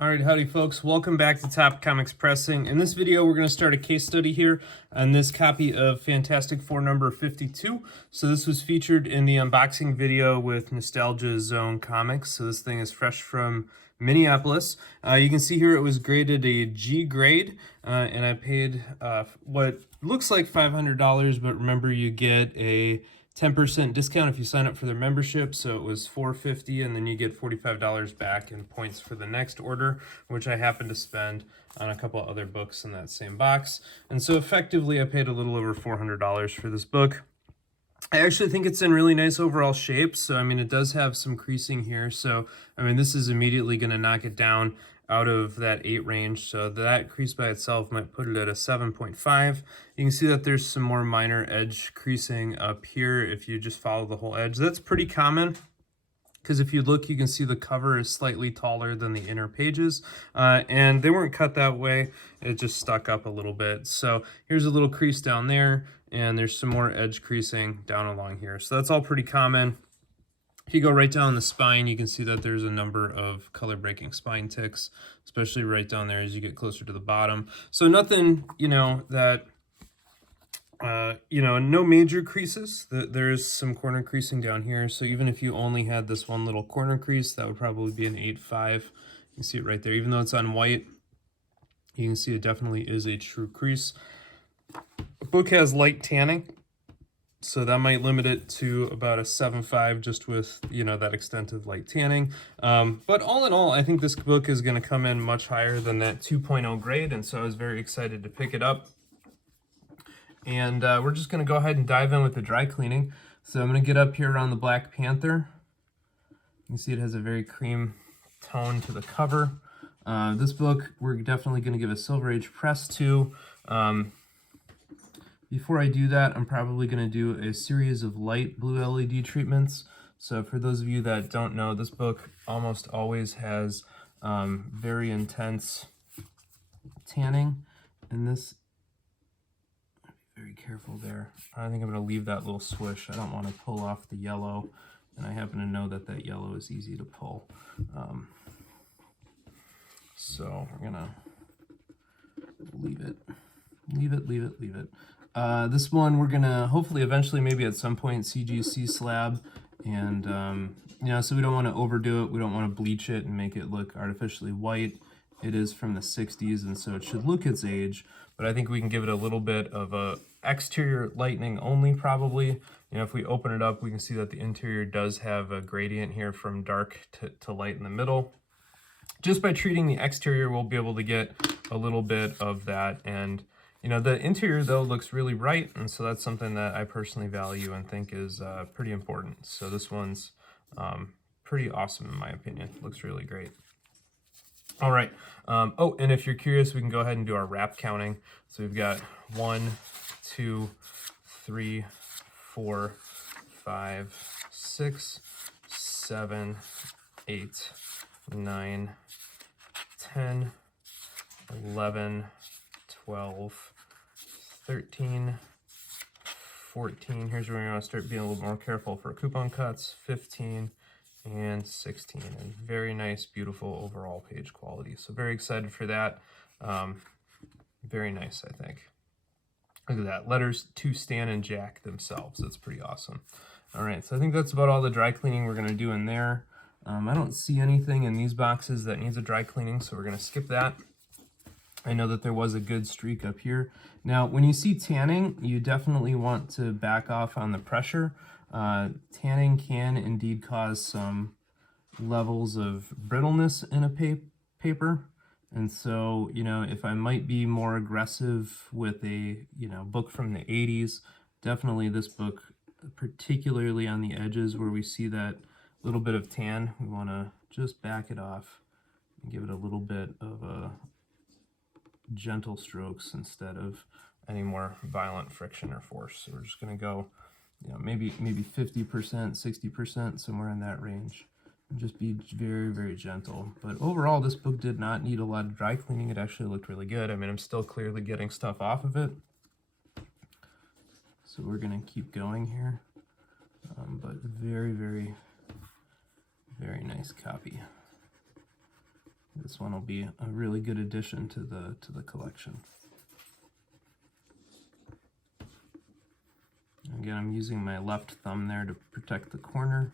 Alright, howdy folks. Welcome back to Top Comics Pressing. In this video, we're going to start a case study here on this copy of Fantastic Four number 52. So this was featured in the unboxing video with Nostalgia Zone Comics. So this thing is fresh from Minneapolis. You can see here it was graded a G grade, and I paid what looks like $500, but remember you get a 10% discount if you sign up for their membership, so it was $450, and then you get $45 back in points for the next order, which I happened to spend on a couple other books in that same box. And so effectively I paid a little over $400 for this book. I actually think it's in really nice overall shape. So, I mean, it does have some creasing here. So, I mean, this is immediately going to knock it down out of that 8 range. So that crease by itself might put it at a 7.5. You can see that there's some more minor edge creasing up here if you just follow the whole edge. That's pretty common, because if you look, you can see the cover is slightly taller than the inner pages, and they weren't cut that way. It just stuck up a little bit. So here's a little crease down there, and there's some more edge creasing down along here. So that's all pretty common. If you go right down the spine, you can see that there's a number of color breaking spine ticks, especially right down there as you get closer to the bottom. So nothing, that no major creases. There's some corner creasing down here. So even if you only had this one little corner crease, that would probably be an 8.5. You can see it right there. Even though it's on white, you can see it definitely is a true crease. The book has light tanning, so that might limit it to about a 7.5 just with, that extent of light tanning. But all in all, I think this book is going to come in much higher than that 2.0 grade, and so I was very excited to pick it up. And we're just going to go ahead and dive in with the dry cleaning. So I'm going to get up here around the Black Panther. You can see it has a very cream tone to the cover. This book, we're definitely going to give a Silver Age press to. Before I do that, I'm probably going to do a series of light blue LED treatments. So for those of you that don't know, this book almost always has very intense tanning. And this, be very careful there. I think I'm going to leave that little swoosh. I don't want to pull off the yellow, and I happen to know that that yellow is easy to pull. So we're going to leave it. This one we're gonna hopefully eventually, maybe at some point, CGC slab, and so we don't want to overdo it. We don't want to bleach it and make it look artificially white. It is from the 60s, and so it should look its age, but I think we can give it a little bit of a exterior lightening only, probably. If we open it up, we can see that the interior does have a gradient here from dark to light in the middle. Just by treating the exterior, we'll be able to get a little bit of that. And the interior, though, looks really bright, and so that's something that I personally value and think is pretty important. So this one's pretty awesome in my opinion. Looks really great. All right. Oh, and if you're curious, we can go ahead and do our wrap counting. So we've got 1, 2, 3, 4, 5, 6, 7, 8, 9, 10, 11, 12, 13, 14. Here's where we want to start being a little more careful for coupon cuts. 15 and 16. And very nice, beautiful overall page quality. So very excited for that. Very nice, I think. Look at that. Letters to Stan and Jack themselves. That's pretty awesome. All right, so I think that's about all the dry cleaning we're going to do in there. I don't see anything in these boxes that needs a dry cleaning, so we're going to skip that. I know that there was a good streak up here. Now, when you see tanning, you definitely want to back off on the pressure. Tanning can indeed cause some levels of brittleness in a paper. And so, if I might be more aggressive with a, book from the 80s, definitely this book, particularly on the edges where we see that little bit of tan, we want to just back it off and give it a little bit of a gentle strokes instead of any more violent friction or force. So we're just going to go, maybe 50%, 60%, somewhere in that range, and just be very, very gentle. But overall, this book did not need a lot of dry cleaning. It actually looked really good. I mean, I'm still clearly getting stuff off of it. So we're going to keep going here. But very, very, very nice copy. this one will be a really good addition to the collection. Again, I'm using my left thumb there to protect the corner,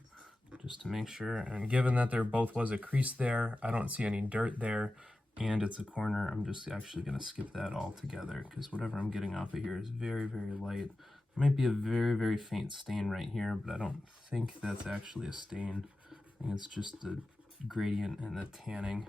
just to make sure. And given that there both was a crease there, I don't see any dirt there, and it's a corner, I'm just actually going to skip that altogether, because whatever I'm getting off of here is very, very light. There might be a very, very faint stain right here, but I don't think that's actually a stain. I think it's just the gradient and the tanning.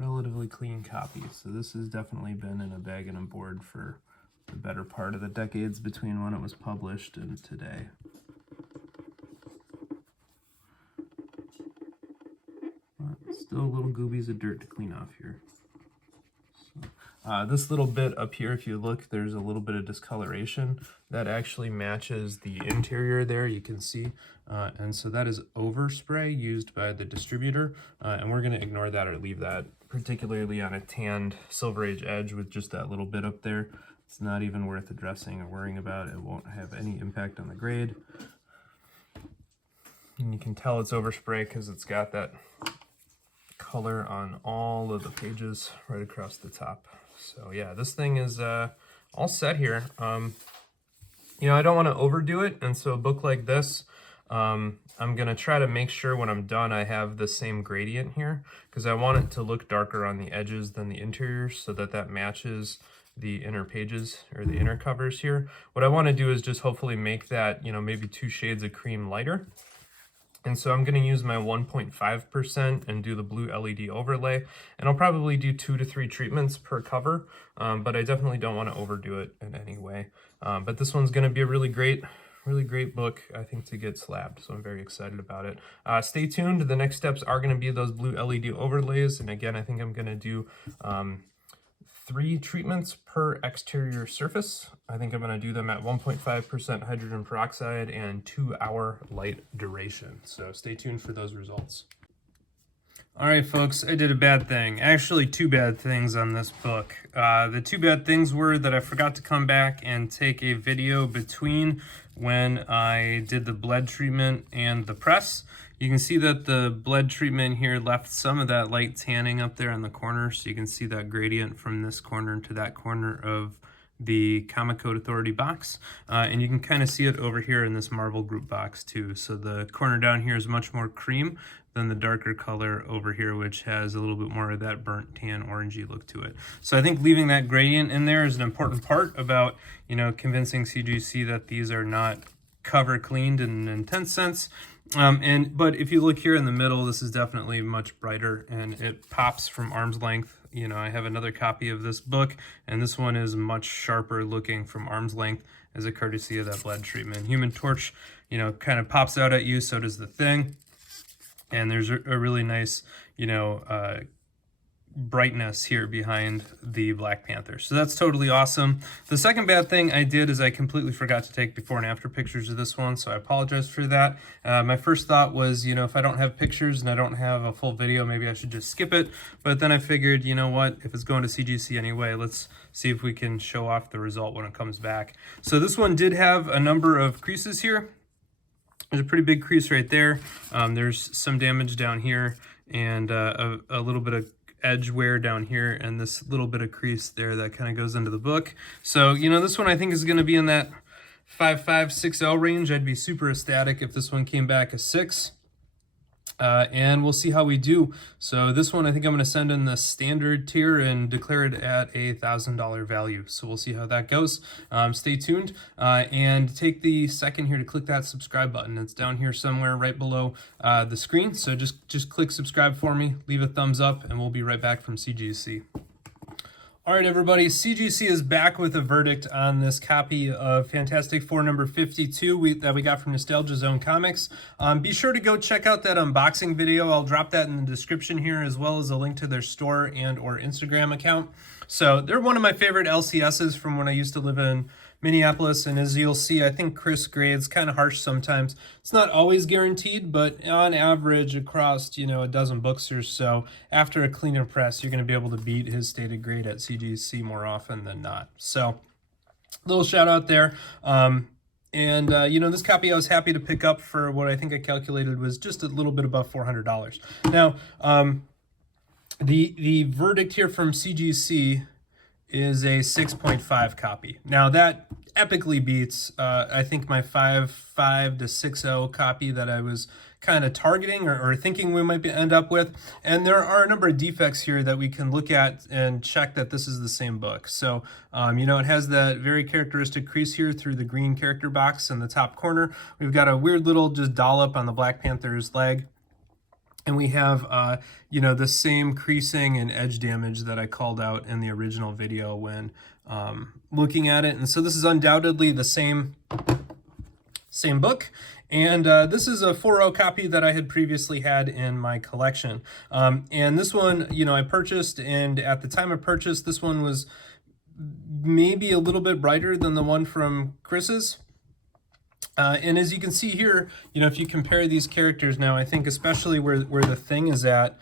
Relatively clean copy, so this has definitely been in a bag and a board for the better part of the decades between when it was published and today. But still little goobies of dirt to clean off here. So, this little bit up here, if you look, there's a little bit of discoloration that actually matches the interior there, you can see. And so that is overspray used by the distributor, and we're going to ignore that or leave that, particularly on a tanned Silver Age edge with just that little bit up there. It's not even worth addressing or worrying about. It won't have any impact on the grade. And you can tell it's overspray because it's got that color on all of the pages right across the top. So yeah, this thing is all set here. You know, I don't want to overdo it, and so a book like this, I'm going to try to make sure when I'm done I have the same gradient here, because I want it to look darker on the edges than the interior so that that matches the inner pages or the inner covers here. What I want to do is just hopefully make that, you know, maybe 2 shades of cream lighter. And so I'm going to use my 1.5% and do the blue LED overlay. And I'll probably do 2 to 3 treatments per cover, but I definitely don't want to overdo it in any way. But this one's going to be a really great book, I think, to get slabbed. So I'm very excited about it. Stay tuned. The next steps are going to be those blue LED overlays. And again, I think I'm going to do 3 treatments per exterior surface. I think I'm going to do them at 1.5% hydrogen peroxide and 2-hour light duration. So stay tuned for those results. All right, folks, I did a bad thing. Actually, 2 bad things on this book. The 2 bad things were that I forgot to come back and take a video between when I did the bled treatment and the press. You can see that the bled treatment here left some of that light tanning up there on the corner, so you can see that gradient from this corner to that corner of the Comic Code Authority box. And you can kind of see it over here in this Marvel Group box too. So the corner down here is much more cream than the darker color over here, which has a little bit more of that burnt tan orangey look to it. So I think leaving that gradient in there is an important part about, you know, convincing CGC that these are not cover cleaned in an intense sense. But if you look here in the middle, this is definitely much brighter and it pops from arm's length. You know, I have another copy of this book, and this one is much sharper looking from arm's length as a courtesy of that bled treatment. Human Torch, you know, kind of pops out at you, so does the Thing. And there's a really nice, you know, brightness here behind the Black Panther. So that's totally awesome. The second bad thing I did is I completely forgot to take before and after pictures of this one, so I apologize for that. My first thought was, you know, if I don't have pictures and I don't have a full video, maybe I should just skip it. But then I figured, you know what, if it's going to CGC anyway, let's see if we can show off the result when it comes back. So this one did have a number of creases here. There's a pretty big crease right there. There's some damage down here and a little bit of edge wear down here and this little bit of crease there that kind of goes into the book. So, you know, this one I think is going to be in that 5.5, 6L range. I'd be super ecstatic if this one came back a 6. And we'll see how we do. So this one, I think I'm going to send in the standard tier and declare it at a $1,000 value. So we'll see how that goes. Stay tuned and take the second here to click that subscribe button. It's down here somewhere right below the screen. So just click subscribe for me, leave a thumbs up, and we'll be right back from CGC. All right, everybody, CGC is back with a verdict on this copy of Fantastic Four number 52 that we got from Nostalgia Zone Comics. Be sure to go check out that unboxing video. I'll drop that in the description here, as well as a link to their store and or Instagram account. So they're one of my favorite LCSs from when I used to live in Minneapolis, and as you'll see, I think Chris grade's kind of harsh sometimes. It's not always guaranteed, but on average across, a dozen books or so, after a clean and press, you're going to be able to beat his stated grade at CGC more often than not. So, little shout out there. This copy I was happy to pick up for what I think I calculated was just a little bit above $400. Now, the verdict here from CGC is a 6.5 copy. Now that epically beats, I think, my 5.5 to 6.0 copy that I was kind of targeting or thinking we might end up with. And there are a number of defects here that we can look at and check that this is the same book. So, it has that very characteristic crease here through the green character box in the top corner. We've got a weird little just dollop on the Black Panther's leg. And we have, the same creasing and edge damage that I called out in the original video when looking at it. And so this is undoubtedly the same book. And this is a 4.0 copy that I had previously had in my collection. And this one, I purchased, and at the time of purchase, this one was maybe a little bit brighter than the one from Chris's. And as you can see here, if you compare these characters now, I think especially where the thing is at,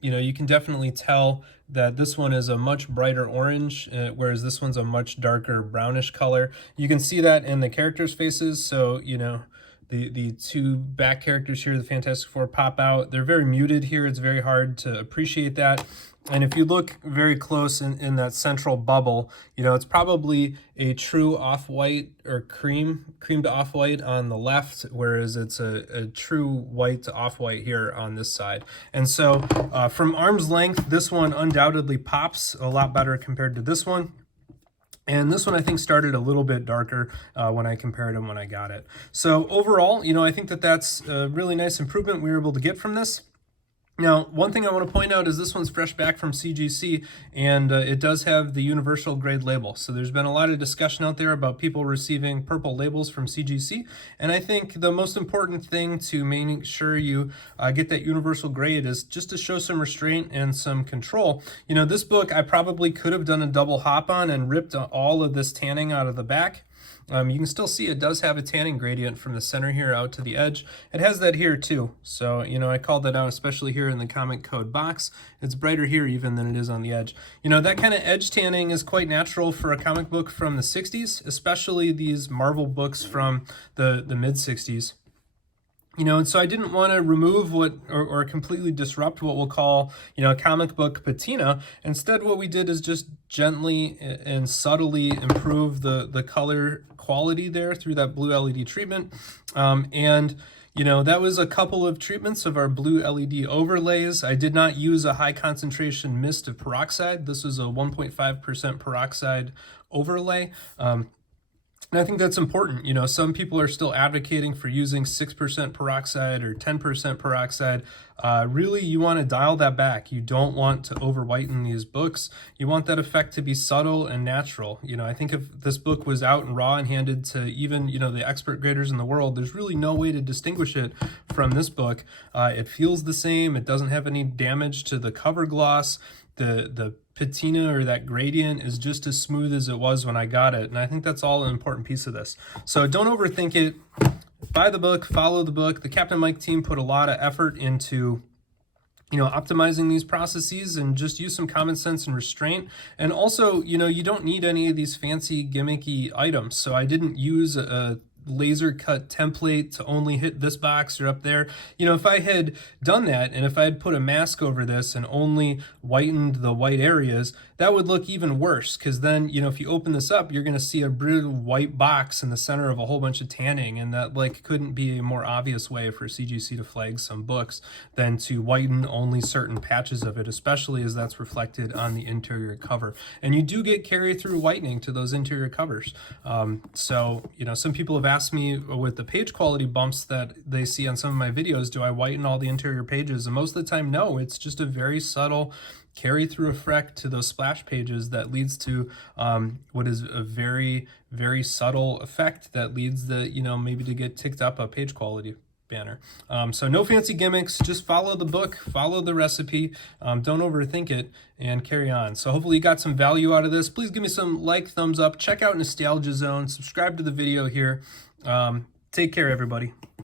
you can definitely tell that this one is a much brighter orange, whereas this one's a much darker brownish color. You can see that in the characters' faces. So, the two back characters here, the Fantastic Four, pop out. They're very muted here. It's very hard to appreciate that. And if you look very close in that central bubble, it's probably a true off-white or cream to off-white on the left, whereas it's a true white to off-white here on this side. And so from arm's length, this one undoubtedly pops a lot better compared to this one. And this one, I think, started a little bit darker when I compared them when I got it. So overall, I think that's a really nice improvement we were able to get from this. Now, one thing I want to point out is this one's fresh back from CGC, and it does have the universal grade label. So there's been a lot of discussion out there about people receiving purple labels from CGC, and I think the most important thing to make sure you get that universal grade is just to show some restraint and some control. This book I probably could have done a double hop on and ripped all of this tanning out of the back. You can still see it does have a tanning gradient from the center here out to the edge. It has that here too. So, I called that out, especially here in the comic code box. It's brighter here even than it is on the edge. That kind of edge tanning is quite natural for a comic book from the 60s, especially these Marvel books from the mid-60s. And so I didn't want to remove or completely disrupt what we'll call, comic book patina. Instead, what we did is just gently and subtly improve the color quality there through that blue LED treatment. That was a couple of treatments of our blue LED overlays. I did not use a high concentration mist of peroxide. This was a 1.5% peroxide overlay. And I think that's important. Some people are still advocating for using 6% peroxide or 10% peroxide. Really, you want to dial that back. You don't want to over whiten these books. You want that effect to be subtle and natural. I think if this book was out and raw and handed to even, the expert graders in the world, there's really no way to distinguish it from this book. It feels the same. It doesn't have any damage to the cover gloss. The patina or that gradient is just as smooth as it was when I got it. And I think that's all an important piece of this. So don't overthink it. Buy the book, follow the book. The Captain Mike team put a lot of effort into optimizing these processes, and just use some common sense and restraint. And also, you don't need any of these fancy gimmicky items. So I didn't use a laser cut template to only hit this box or up there. If I had done that, and if I had put a mask over this and only whitened the white areas, that would look even worse, because then, if you open this up, you're going to see a brutal white box in the center of a whole bunch of tanning, and that couldn't be a more obvious way for CGC to flag some books than to whiten only certain patches of it, especially as that's reflected on the interior cover. And you do get carry through whitening to those interior covers. So some people have asked me with the page quality bumps that they see on some of my videos, do I whiten all the interior pages? And most of the time, no. It's just a very subtle carry through effect to those splash pages that leads to what is a very, very subtle effect that leads maybe to get ticked up a page quality. banner. So no fancy gimmicks, just follow the book, follow the recipe, don't overthink it, and carry on. So hopefully you got some value out of this. Please give me some like, thumbs up, check out Nostalgia Zone, subscribe to the video here. Take care, everybody.